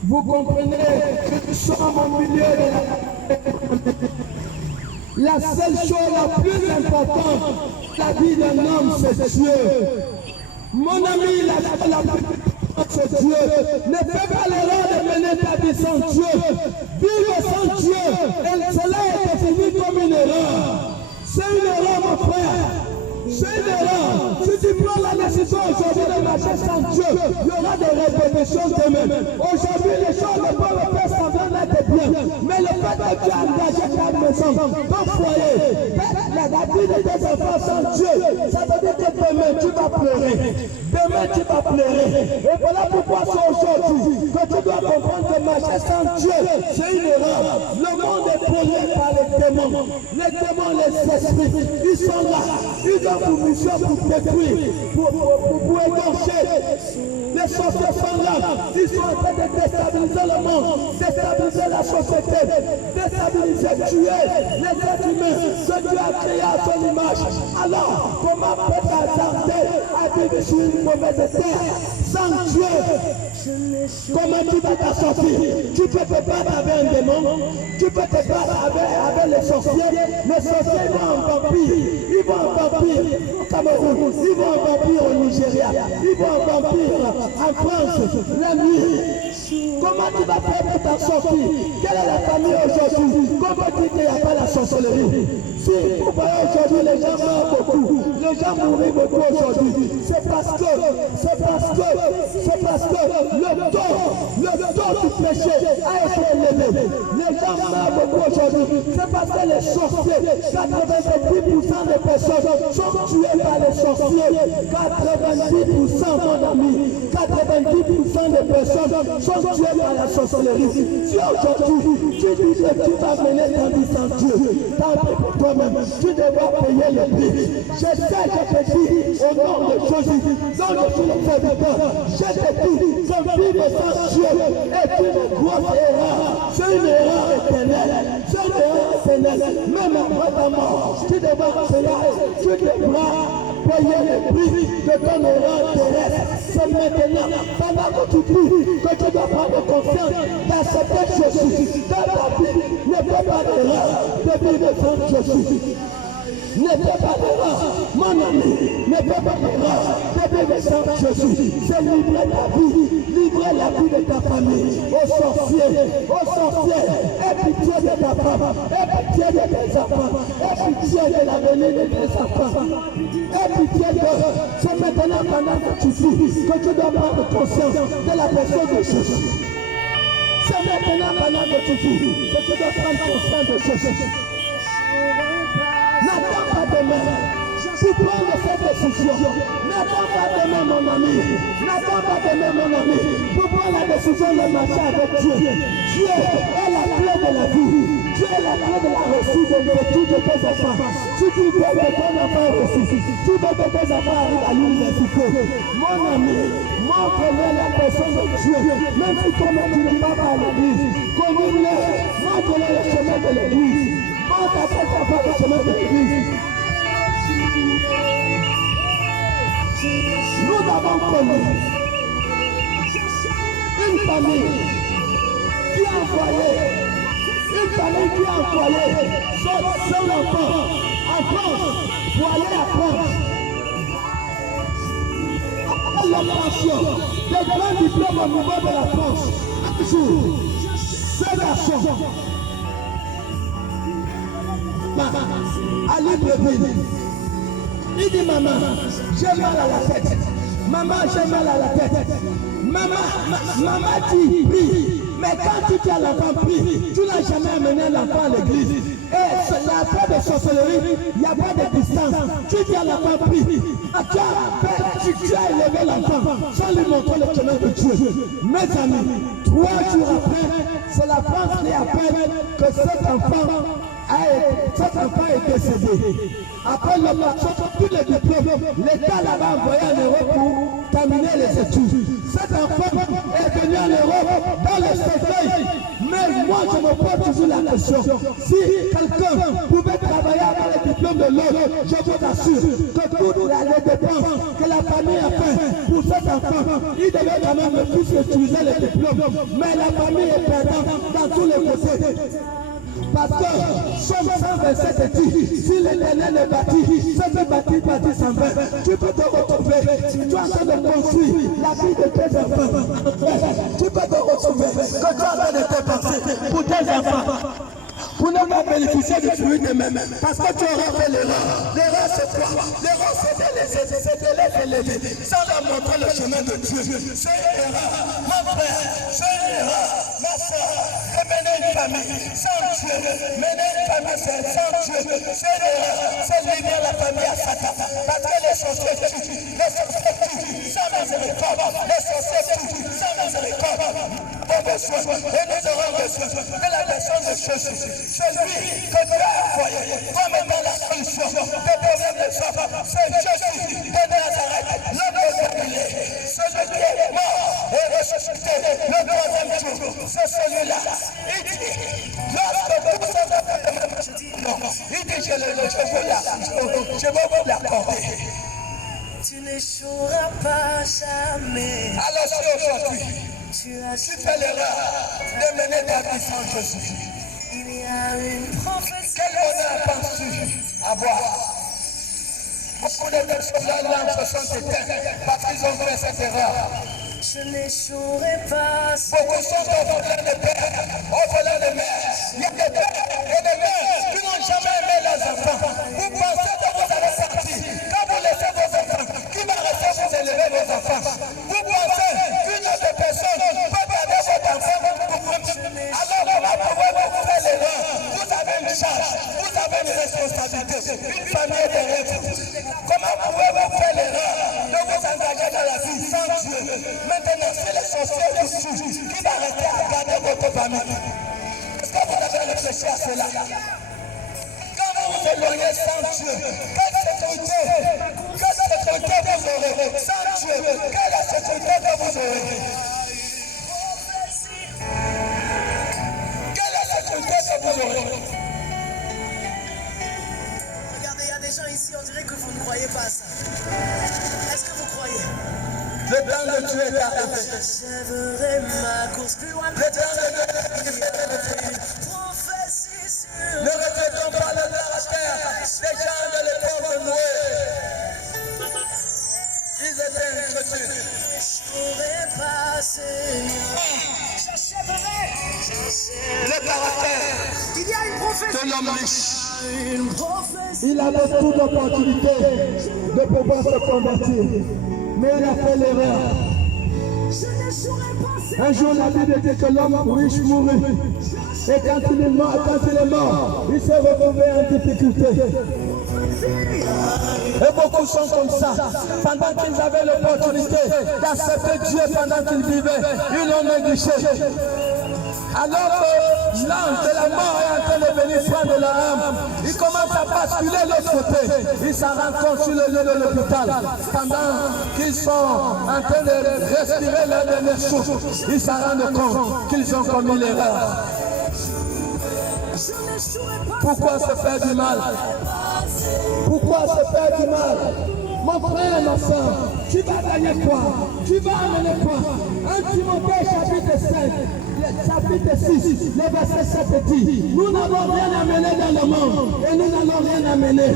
Vous comprenez que nous sommes au milieu de la seule chose la plus importante, la vie d'un homme, c'est Dieu. Mon ami, la plus importante, c'est Dieu. Ne fais pas l'erreur de mener ta vie sans Dieu. Vivre sans Dieu, et cela est défini comme une erreur. C'est une erreur, mon frère. C'est une erreur. Si tu prends la décision aujourd'hui de marcher sans Dieu, il y aura des répétitions demain. Aujourd'hui, les choses ne peuvent pas sembler d'être bien. Mais le fait que tu as engagé ta maison, ton foyer, la vie de tes enfants sans Dieu, ça veut dire que demain tu vas pleurer. Demain tu vas pleurer. Et voilà pourquoi c'est aujourd'hui que tu dois comprendre que marcher sans Dieu, c'est une erreur. Le monde est pollué par les démons. Les démons, les esprits, ils sont là. Ils ont pour mission pour détruire, pour égorger. Les sorciers sont là. Ils sont en train de déstabiliser le monde, déstabiliser la société, déstabiliser, tuer les êtres humains que Dieu a créés à son image. Alors, comment peut-tu t'attendre à vivre sur une mauvaise terre sans Dieu? Comment tu vas t'en sortir? Tu peux te battre avec un démon, tu peux te battre avec les sorciers. Les sorciers vont en vampire, ils vont en vampire au Cameroun, ils vont en vampire au Nigeria, ils vont en vampire en France, la nuit. Comment tu vas faire pour t'en sortir? Quelle est la famille aujourd'hui? Comment tu dis qu'il n'y a pas la sorcellerie? Si vous voyez aujourd'hui les gens meurent beaucoup, les gens mourent beaucoup aujourd'hui, c'est parce que le taux du péché a été élevé. Les gens meurent beaucoup aujourd'hui, c'est parce que les sorciers, 90% des personnes sont tuées par les sorciers. 90% mon ami, 90% des personnes sont tuées par la sorcellerie. Si aujourd'hui tu dis que tu vas mener ta vie sans Dieu, tant pis pour toi-même, tu devras payer le prix. Je sais que je te dis au nom de Jésus, dans le tous les serviteurs, je te dis que vivre sans Dieu est une grosse erreur. C'est une erreur éternelle. C'est une erreur éternelle. Même après ta mort, tu devras payer le prix de ton erreur terrestre. C'est maintenant, pendant que tu pries, que tu dois prendre confiance d'accepter Jésus dans ta vie. Ne fais pas d'erreur de vivre sans Jésus. Ne fais pas d'erreur, mon ami, ne fais pas d'erreur de vivre sans Jésus. C'est livrer ta vie, livrer la vie de ta famille aux sorciers, aie pitié de ta femme, aie pitié de tes enfants, aie pitié de l'avenir de tes enfants, aie pitié de... C'est maintenant pendant que tu vis que tu dois prendre conscience de la personne de Jésus. C'est maintenant pendant que tu vis que tu dois prendre conscience de Jésus. N'attends pas demain pour prendre cette décision. N'attends pas demain, mon ami. N'attends pas demain, mon ami, pour prendre la décision de marcher avec Dieu. Dieu est la clé de la vie. Dieu est la clé de la réussite de tous tes enfants. Si tu veux que ton enfant réussisse, tu veux que tes enfants arrivent à l'université, mon ami, montre-leur la personne de Dieu. Même si toi-même tu ne vas pas à l'église, montre-leur le chemin de l'église. Montre à tes enfants le chemin de l'église. Nous avons connu une famille qui a envoyé son enfant en France pour aller à France. Après l'opération, des grands diplômes au niveau de la France, un jour, ce garçon à Libreville, il dit maman, j'ai mal à la tête. Maman, j'ai mal à la tête. Maman dit prie. Mais quand tu dis à l'enfant prie, tu n'as jamais amené l'enfant à l'église. Et la affaire de sorcellerie, il n'y a pas de distance. Tu dis à l'enfant prie. Tu as élevé l'enfant sans lui montrer le chemin de Dieu. Mes amis, 3 jours après, c'est la France qui appelle que cet enfant est décédé. Après l'opération, tous les diplômes, l'État là-bas envoyé en Europe pour terminer les études. Cet enfant est venu en Europe dans le cercueil. Mais moi, je me pose toujours la question. Si quelqu'un pouvait travailler avec les diplômes, diplôme de l'autre, je vous assure que toutes les dépenses que la famille a fait pour cet enfant, il devait quand même le plus utiliser les diplômes. Mais la famille est perdante dans tous les côtés. Parce que Somme 127 dit, si l'Éternel est bâti, ce qui bâti s'en va. Tu peux te retrouver, tu es en train de construire la vie de tes enfants. Tu peux te retrouver que tu es en train de te penser pour tes enfants. Pour ne pas bénéficier du fruit de même. Parce que tu auras fait l'erreur. L'erreur c'est quoi? L'erreur c'est de les élever sans leur montrer le chemin de Dieu. C'est une erreur, mon frère, c'est une erreur, ma soeur. Et mener une famille sans Dieu, mener une famille sans Dieu, c'est une erreur. C'est livrer la famille à Satan. Parce que les sorciers tuent sans miséricorde. Les sorciers tuent sans miséricorde. Au besoin, et nous aurons besoin de la personne de Jésus. Celui que Dieu a envoyé comme étant la solution des problèmes des hommes, c'est Jésus de Nazareth, l'homme de Galilée. Celui qui est mort et ressuscité le troisième jour, c'est celui-là. Il dit, lorsque vous êtes non, il dit, je vais vous l'accorder. Tu n'échoueras pas jamais. Alors si aujourd'hui, tu fais l'erreur de mener ta vie sans Jésus, il y a une prophétie. quel honneur penses-tu avoir? Beaucoup de personnes là se sont éteintes parce qu'ils ont fait cette erreur. Je n'échouerai pas. Beaucoup sont orphelins de père, orphelins de mère. Il y a des pères et des mères qui n'ont jamais aimé leurs enfants. Vous pensez que vous allez partir quand vous laissez vos enfants. Qui va rester vous élever vos enfants? Vous pensez qu'une autre personne peut garder votre enfant? Alors comment pouvez-vous faire l'erreur? Vous avez une charge, vous avez une responsabilité, une famille derrière vous. Comment pouvez-vous faire l'erreur de vous engager dans la vie sans Dieu? Maintenant, c'est les sorciers du sud qui va rester à garder votre famille. Est-ce que vous avez réfléchi à cela? Quand vous vous éloignez sans Dieu, quelle sécurité vous aurez? Sans Dieu, quelle sécurité que vous aurez? Quelle sécurité que vous aurez? Regardez, il y a des gens ici, on dirait que vous ne croyez pas à ça. Est-ce que vous croyez? Le temps de Dieu est arrivé. J'achèverai ma course plus loin. Le temps de Dieu est arrivé. Prophétie sur. Ne regrettons pas le caractère des gens de l'époque de Noé. Ils étaient incrédules. Je n'échouerai pas, Seigneur. J'achèverai. Le caractère Il y a une prophétie. de l'homme riche. Une prophétie. Il avait toute l'opportunité de pouvoir se convertir. Mais il a fait l'erreur. Je n'échouerai pas, Seigneur. Un jour, la Bible dit que l'homme riche mourut. Et quand il est mort, il s'est retrouvé en difficulté. Et beaucoup sont comme ça. Pendant qu'ils avaient l'opportunité d'accepter Dieu pendant qu'ils vivaient, ils l'ont négligé. Alors que l'ange de la mort est en train de venir prendre leur âme, il commence à basculer de l'autre côté. Il s'en rend compte sur le lieu de l'hôpital. Pendant qu'ils sont en train de respirer leur dernier souffle, ils s'en rendent compte qu'ils ont commis l'erreur. Pourquoi se faire du mal? Pourquoi se faire du mal? Mon frère et ma soeur, tu vas gagner quoi? Tu vas amener quoi? 1 Timothée chapitre 5, chapitre 6, le verset 7 dit, nous n'avons rien amené dans le monde et nous n'allons rien amener.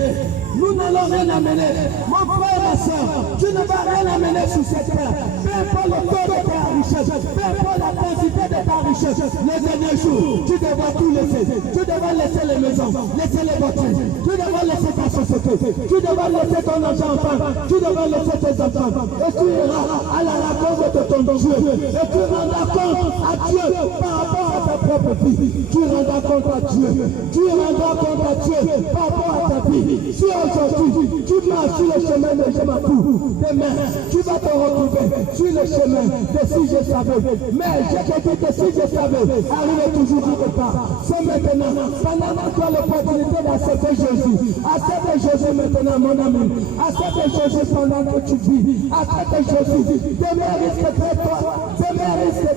Nous n'allons rien amener. Mon frère et ma soeur, tu ne vas rien amener sur cette terre. Peu importe le taux de ta richesse, peu importe la quantité de ta richesse, les derniers jours, tu devras tout laisser. Tu devras laisser les maisons, laisser les voitures, tu devras laisser ta société, tu devras laisser ton enfant, tu devras laisser tes enfants. Et tu iras à la rencontre de ton Dieu. Et tu rendras compte à Dieu par rapport à ta propre vie. Tu rendras compte à Dieu. Tu rendras compte à Dieu par rapport à ta vie. Si aujourd'hui, tu marches sur le chemin de Jemakou, demain, tu vas te retrouver sur le chemin de si je savais. Mais je te dis que si je savais, arrive toujours quelque part. C'est maintenant, pendant que tu as l'opportunité d'accepter Jésus. Accepte Jésus maintenant, mon ami. Accepte Jésus pendant que tu vis. Accepte Jésus. Demain risque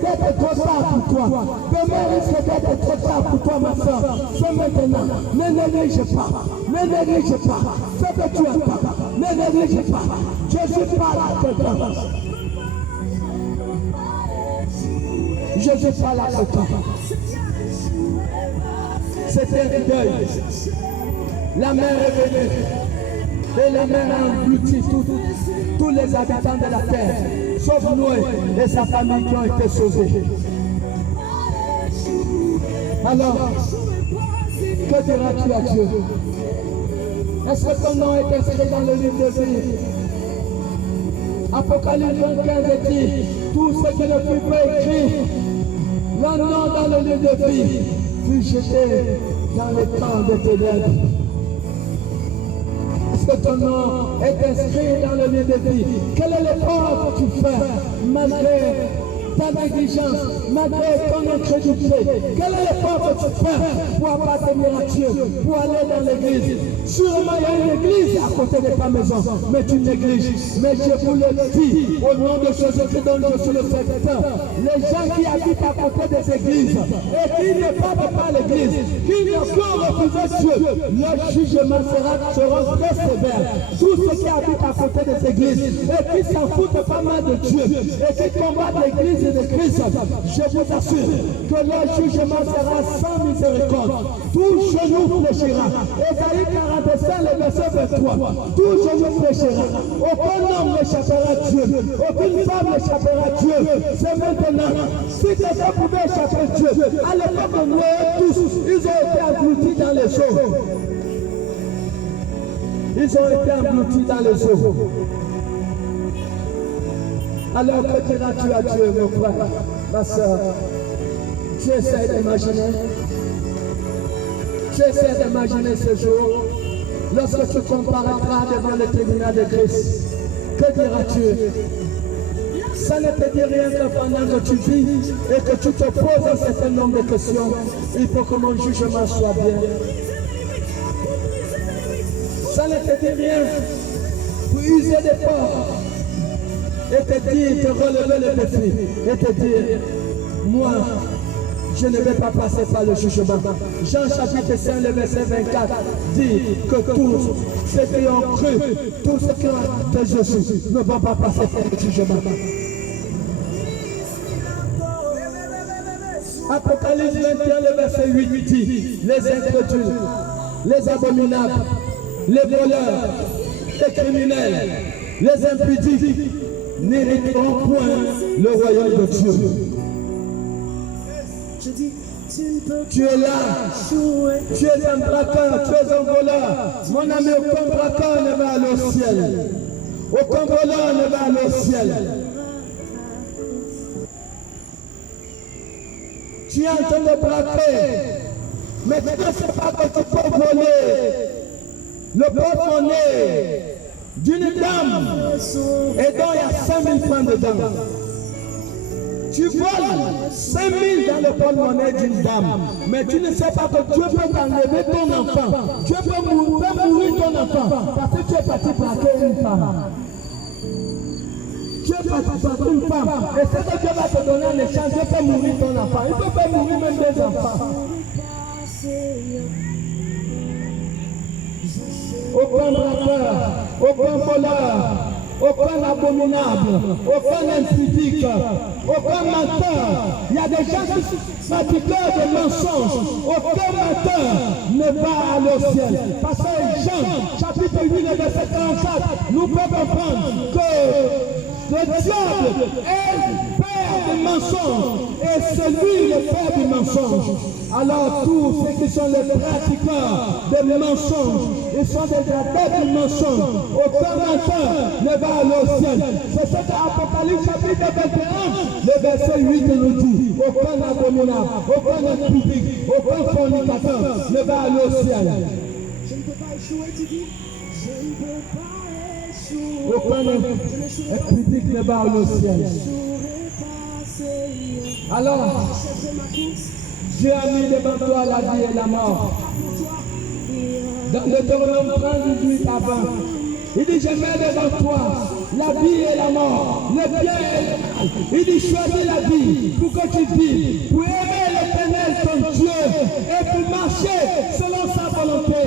d'être trop tard pour toi. Demain risque d'être trop tard pour toi, ma soeur. C'est maintenant. Ne néglige pas. Ne néglige pas. Ce que tu attends. Ne néglige pas. Jésus parle à quelqu'un. Jésus parle à quelqu'un. C'était un deuil. La mer est venue. Et la mer a englouti tous les habitants de la terre, sauf Noé et sa famille qui ont été sauvés. Alors, que diras-tu à Dieu? Est-ce que ton nom est inscrit dans le livre de vie? Apocalypse 25 dit, tout ce qui ne fut pas écrit, leur nom dans le livre de vie, fut jeté dans le temps de ténèbres. Est-ce que ton nom est inscrit dans le livre de vie? Quel est l'effort que tu fais malgré ta négligence, malgré ton incrédulité? Quel est l'effort que tu fais pour appartenir à Dieu, pour aller dans l'église? Sûrement il y a une église à côté de ta maison, mais tu négliges. Mais je vous le dis, au nom de Jésus-Christ dont je suis le secrétaire, les gens qui habitent à côté des églises et qui ne parlent pas à l'église, qui ne sont refusés Dieu, leur jugement sera très sévère. Tous ceux qui habitent à côté des églises et qui s'en foutent pas mal de Dieu et qui combattent l'église de Christ, je vous assure que leur jugement sera sans miséricorde. Tout genou fléchira. Ésaïe 45, le verset 23. Tout genou fléchira. Aucun homme n'échappera à Dieu. Aucune femme n'échappera à Dieu. C'est maintenant. Si quelqu'un pouvait échapper à Dieu, à l'époque de Noé, tous, ils ont été engloutis dans les eaux. Ils ont été engloutis dans les eaux. Alors que diras-tu à Dieu, mon frère, ma soeur? Tu essaies d'imaginer. Tu essaies d'imaginer ce jour, lorsque tu comparaîtras devant le tribunal de Christ. Que diras-tu? Ça ne te dit rien que pendant que tu vis et que tu te poses un certain nombre de questions, il faut que mon jugement soit bien. Ça ne te dit rien pour user des portes et te dire, te relever le défi et te dire, moi, je ne vais pas passer par le jugement. Jean chapitre 5, le verset 24 dit que tous ceux qui ont cru, tous ceux qui ont de Jésus ne vont pas passer par le jugement. Apocalypse 21, le verset 8 dit, les incrédules, les abominables, les voleurs, les criminels, les impudiques n'hériteront point le royaume de Dieu. Tu es là, tu es un braqueur, tu es un voleur. Mon ami, aucun braqueur ne va aller au ciel. Aucun voleur ne va aller au ciel. Tu es en train de braquer, mais tu ne sais pas que tu peux voler le porte-monnaie d'une dame et dont il y a 5 000 francs dedans. Tu voles 5 000 dans le porte-monnaie d'une dame, mais tu ne sais pas que Dieu peut t'enlever ton enfant. Dieu peut mourir ton enfant parce que tu es parti braquer une femme. Tu es parti braquer une femme et ce que Dieu va te donner en échange, Dieu peut mourir ton enfant. Il peut faire mourir même des enfants. Aucun braqueur, aucun voleur, aucun abominable, aucun impudique, aucun menteur. Il y a des gens qui sont pratiqueurs de mensonges. Aucun menteur ne va aller au ciel. Parce que Jean, chapitre 8, verset 44, nous peut comprendre que le diable est père du mensonge et c'est lui le père du mensonge. Alors tous ceux qui sont les pratiqueurs de mensonges, ils sont des adeptes du mensonge. Aucun menteur ne va aller au ciel. C'est ce qu'Apocalypse chapitre 21, le verset 8 nous dit. Aucun abominable, aucun impudique, aucun fornicateur ne va aller au ciel. Je ne peux pas échouer, tu dis. Je ne peux pas échouer. Aucun impudique ne va aller au ciel. Alors, Dieu a mis devant toi la vie et la mort. Dans le Deutéronome 30, 18 à 20, il dit, je mets devant toi la vie et la mort, le bien et le mal. Il dit choisis la vie pour que tu vives, pour aimer l'Éternel ton Dieu et pour marcher selon sa volonté.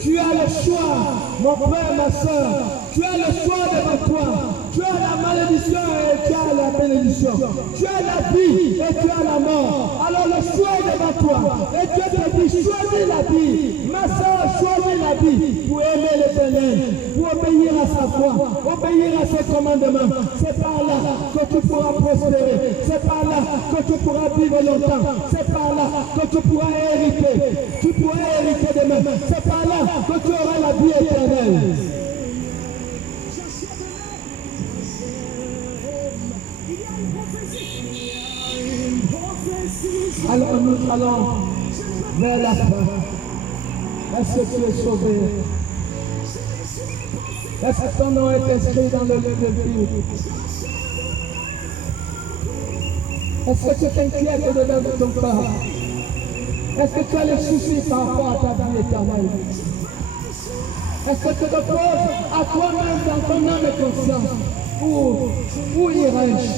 Tu as le choix, mon frère, ma soeur. Tu as le choix devant toi. Tu as la malédiction et tu as la bénédiction. Tu as la vie et tu as la mort. Alors le choix est devant toi. Et Dieu te dit, choisis la vie. Ma soeur, choisis la vie pour aimer l'Éternel, pour obéir à sa voix, obéir à ses commandements. C'est par là que tu pourras prospérer. C'est par là que tu pourras vivre longtemps. C'est par là que tu pourras hériter. Tu pourras hériter demain. C'est par là que tu auras la vie éternelle. Alors nous allons vers la fin. Est-ce que tu es sauvé? Est-ce que ton nom est inscrit dans le livre de vie? Est-ce que tu t'inquiètes au-dedans de ton corps? Est-ce que tu as les soucis par rapport à ta vie éternelle? Est-ce que tu te poses à toi-même dans ton âme et conscience? Où irais-je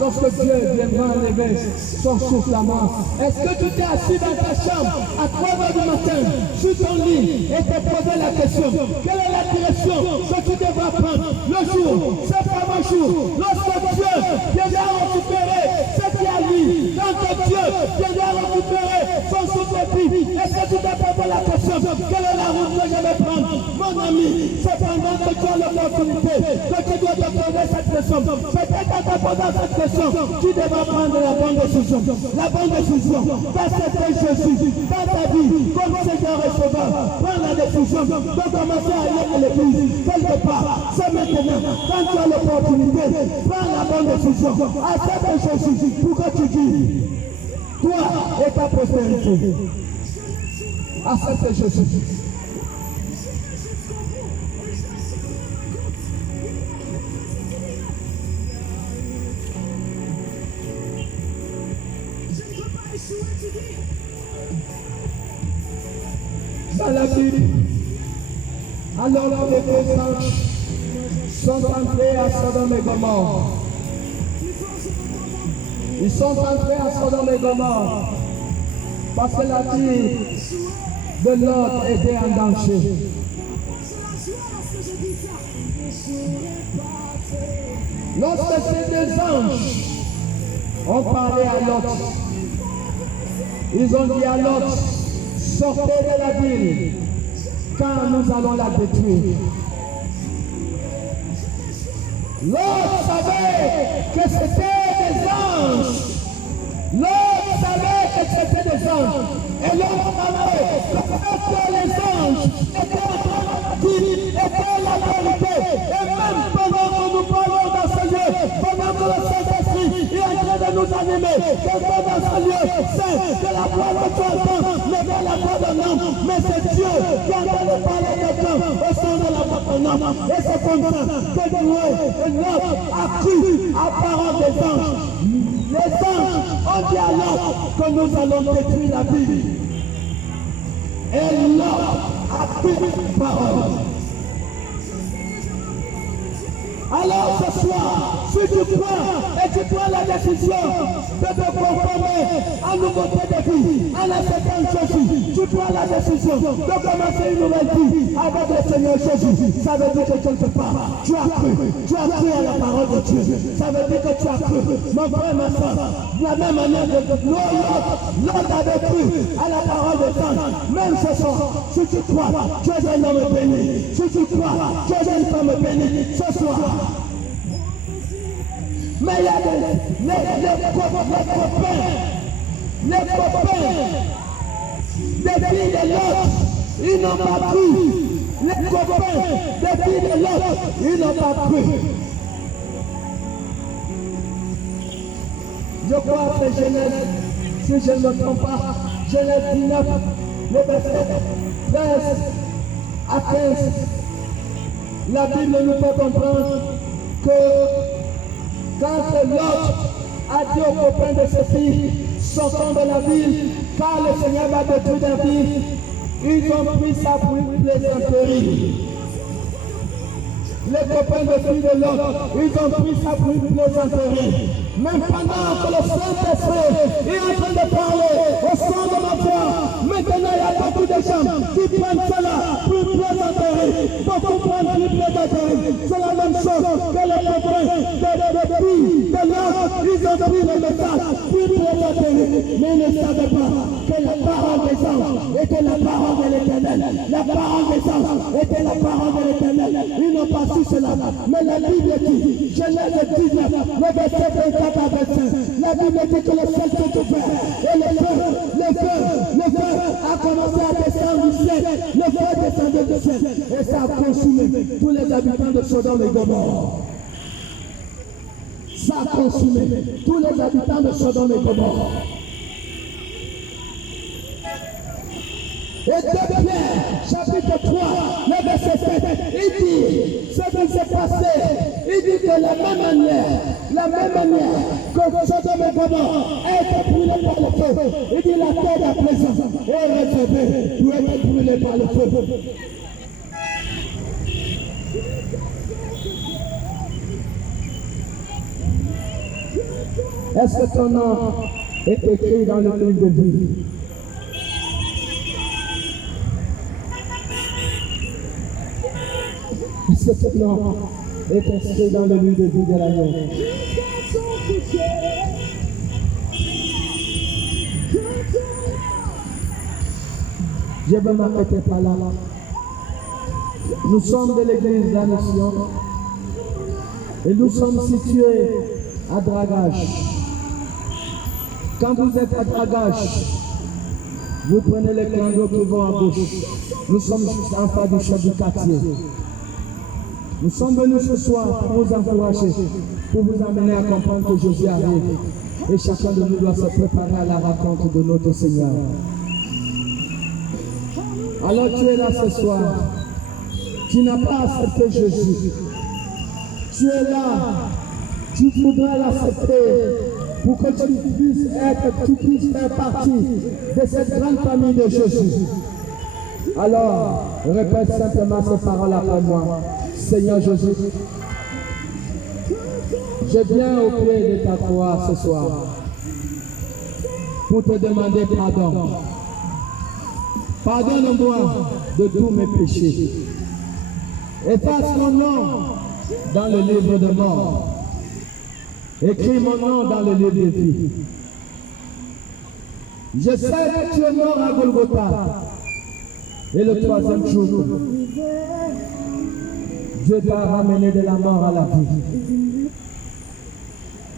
lorsque Dieu viendra enlever son souffle à mort? Est-ce que tu t'es assis dans ta chambre à 3h du matin sur ton lit et t'es posé la question, quelle est la direction que tu devras prendre? Le jour, c'est pas mon jour, lorsque Dieu viendra récupérer ce qui a lui, quand Dieu viendra récupérer son souffle de vie, est-ce que tu t'es posé la question, quelle est la route que je vais prendre? Mon ami, c'est pendant que tu as l'opportunité que tu dois te poser cette question. Peut-être en te posant cette question, tu devras prendre la bonne décision. La bonne décision, d'accepter Jésus dans ta vie comme Seigneur et Sauveur. Prends la décision de commencer à aller à l'église quelque part. C'est maintenant, quand tu as l'opportunité, prends la bonne décision. Accepte Jésus pour que tu vives. Toi et ta postérité. Accepte Jésus. Dans la Bible, alors que les deux anges sont entrés à Sodome et Gomorrhe. Ils sont entrés à Sodome et Gomorrhe parce que la vie de l'autre était en danger. Lorsque ces deux anges ont parlé à l'autre, ils ont dit à l'autre, sortez de la ville, car nous allons la détruire. L'autre savait que c'était des anges. L'autre savait que c'était des anges. Et l'autre savait que les anges étaient en train de dire, étaient la vérité. Et même pendant que nous parlons dans ce lieu, pendant que le Saint-Esprit est en train de nous animer, que dans ce lieu saint, que la voix que tu entends n'est pas la voix d'un homme, mais c'est Dieu qui est en train de parler à quelqu'un au sein de la voix d'un homme. Et c'est comme ça que l'autre a cru à la parole des anges. Les anges ont dit à l'autre que nous allons détruire la ville. Et l'autre a pris parole. Alors ce soir, si tu prends et tu prends la décision de te conformer à une nouveauté de vie, à l'acceptance Jésus, tu prends la décision de commencer une nouvelle vie avec le Seigneur Jésus. Ça veut dire que quelque part, tu as cru à la parole de Dieu. Ça veut dire que tu as cru, mon frère, ma soeur, de la même manière que l'autre avait cru à la parole de Dieu. Même ce soir, si tu crois, tu es un homme béni. Si tu crois, tu es une femme bénie. Ce soir, mais il y a les copains des filles de l'autre, ils n'ont pas cru. Les copains des filles de l'autre, ils n'ont pas cru. Je crois que Genèse, si je ne me trompe pas, Genèse 19, le verset 13 à 15, la Bible nous fait comprendre que quand l'autre a dit aux copains de ses filles, sortons de la ville, car le Seigneur va détruire la ville, ils ont pris ça pour une plaisanterie. les copains de filles de l'autre, ils ont pris sa plus plaisanterie. Même pendant que le Saint-Esprit est en train de parler au son de ma voix, maintenant il y a beaucoup de gens qui prennent cela plus plaisanterie. Beaucoup prennent plus plaisanterie. C'est la même chose que les copains de filles de l'autre, ils ont pris le message plus plaisanterie. Mais ils ne savaient pas que la parole des anges était la parole de l'Éternel. La parole des anges était la parole de l'Éternel. Ils n'ont pas su cela. Mais la Bible dit, Genèse 19, le verset 24 à 25, la Bible dit que le ciel s'est ouvert et le feu a commencé à descendre du ciel. Le feu descendait du ciel et ça a consumé tous les habitants de Sodome et Gomorrhe. Ça a consumé tous les habitants de Sodome et Gomorrhe. Et 2 Pierre, chapitre 3, le verset 7, il dit ce qui s'est passé. Il dit de la même manière que Sodome et Gomorrhe a été brûlé par le feu. Il dit la terre à présent est réservée pour être brûlée par le feu. Est-ce que ton nom est écrit dans le livre de vie? Est-ce que ton nom est inscrit dans le livre de vie de l'agneau? Je veux m'arrêter par là. Nous sommes de l'église de la Mission et nous sommes situés à Dragage. Quand vous êtes à Dragage, vous prenez les clandos qui vont à gauche. Nous sommes juste en face du chef du quartier. Nous sommes venus ce soir pour vous encourager, pour vous amener à comprendre que Jésus arrive. Et chacun de nous doit se préparer à la rencontre de notre Seigneur. Alors tu es là ce soir. Tu n'as pas accepté Jésus. Tu es là. Tu voudrais l'accepter pour que tu puisses faire partie de cette grande famille de Jésus. Alors, répète simplement ces paroles après moi. Seigneur Jésus, je viens au pied de ta croix ce soir pour te demander pardon. Pardonne-moi de tous mes péchés. Efface mon nom dans le livre de mort. Écris mon nom dans le livre de vie. Je sais que tu es mort à Golgotha. Et le 3e jour, Dieu t'a ramené de la mort à la vie.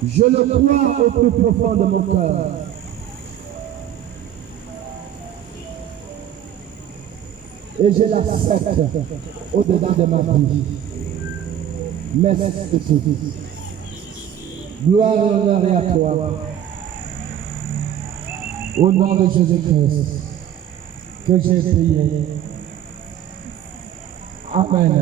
Je le crois au plus profond de mon cœur. Et je l'accepte au-dedans de ma vie. Merci. Gloire et honneur est à toi. Au nom de Jésus-Christ, que j'ai prié. Amen.